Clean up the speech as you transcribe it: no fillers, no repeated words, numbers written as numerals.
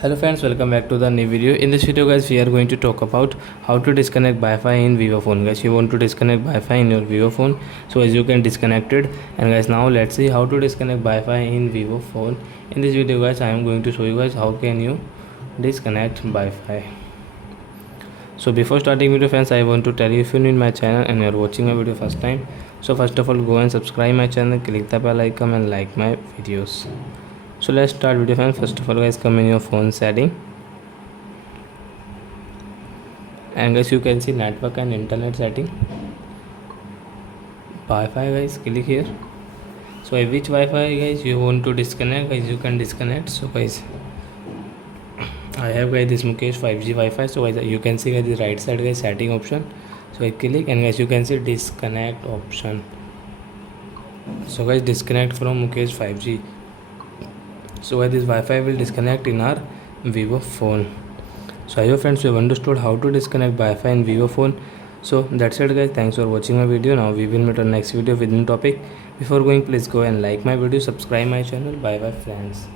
Hello friends, welcome back to the new video. In this video guys, we are going to talk about how to disconnect Wi-Fi in Vivo phone. Guys, you want to disconnect Wi-Fi in your Vivo phone, so as you can disconnect it. And guys, now let's see how to disconnect Wi-Fi in Vivo phone. In this video guys, I am going to show you guys how can you disconnect Wi-Fi. So before starting video friends, I want to tell you, if you're new in my channel and you're watching my video first time, so first of all go and subscribe my channel, click the bell icon and like my videos. So let's start video friends. First of all guys, come in your phone setting, and guys you can see network and internet setting, Wi-Fi. Guys click here. So which Wi-Fi guys you want to disconnect, guys you can disconnect. So guys I have guys this Mukesh 5G Wi-Fi. So guys you can see guys the right side guys setting option. So I click and guys you can see disconnect option. So guys disconnect from Mukesh 5G. So guys this Wi-Fi will disconnect in our Vivo phone. So I hope friends you have understood how to disconnect Wi-Fi in Vivo phone. So that's it guys, thanks for watching my video. Now we will meet on next video with new topic. Before going, please go and like my video, subscribe my channel. Bye bye friends.